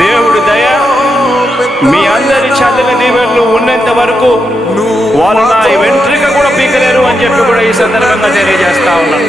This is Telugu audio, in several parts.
దేవుడి దయ మీ అందరి చల్లని దీవెనలు ఉన్నంత వరకు వాళ్ళు నా వెంట్రిక కూడా పీకలేరు అని చెప్పి కూడా ఈ సందర్భంగా తెలియజేస్తా ఉన్నాను.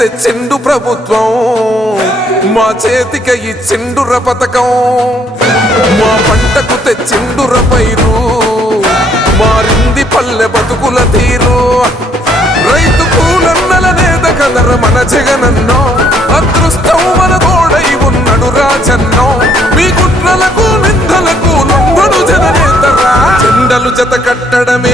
తెచ్చిండు ప్రభుత్వం. మా చేతిక ఇచ్చిండుర పథకం. మా పంటకు తెచ్చిండుర పైరు. మారింది పల్లె బతుకుల తీరు. రైతు కూలన్నల నేత కదర మన జగనన్నో. అదృష్టం మన తోడై ఉన్నడు రాజన్నో. మీ కుట్రలకు నిందలకు లొంగడు జననేతరా జెండలు జత కట్టడ